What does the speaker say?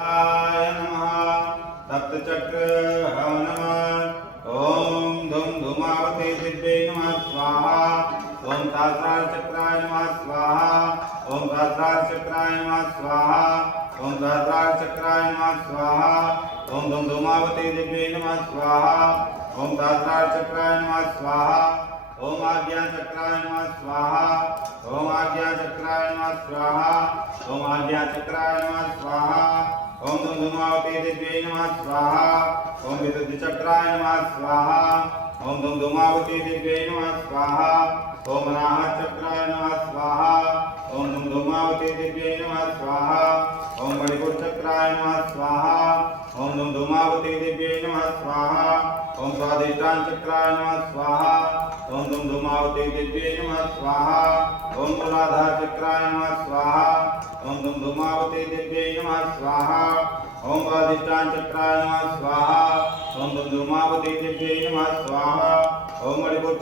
नमः सप्तचक्र हवनम ओम धूम धूमावती दिव्यै नमः स्वाहा ओम सहस्रार चक्राय नमः स्वाहा ओम सहस्रार चक्राय नमः स्वाहा ओम सहस्रार चक्राय नमः स्वाहा ओम धूम धूमावती दिव्यै नमः स्वाहा ओम सहस्रार चक्राय नमः स्वाहा ओम आज्ञा चक्राय नमः स्वाहा ओम आज्ञा चक्राय नमः स्वाहा ओम आज्ञा चक्राय नमः स्वाहा ओम धूमावती दिव्यै नमः स्वाहा ओम विद्युत चक्राय नमः स्वाहा ओम धूमावती दिव्यै नमः स्वाहा ओम राहत चक्राय नमः स्वाहा ओम धूमावती दिव्यै नमः स्वाहा ओम मणिपुर चक्राय नमः स्वाहा ओम धूमावती दिव्यै नमः स्वाहा ओम स्वादिष्टान चक्राय नमः स्वाहा ओम धूमावती दिव्यै नमः स्वाहा ओम मूलाधार चक्राय नमः स्वाहा ओम धूमावती दिव्यै नमः स्वाहा ओम स्वादिष्टान चक्राय नमः स्वाहा ओम धूमावती दिव्यै नमः स्वाहा ओम मणिपुर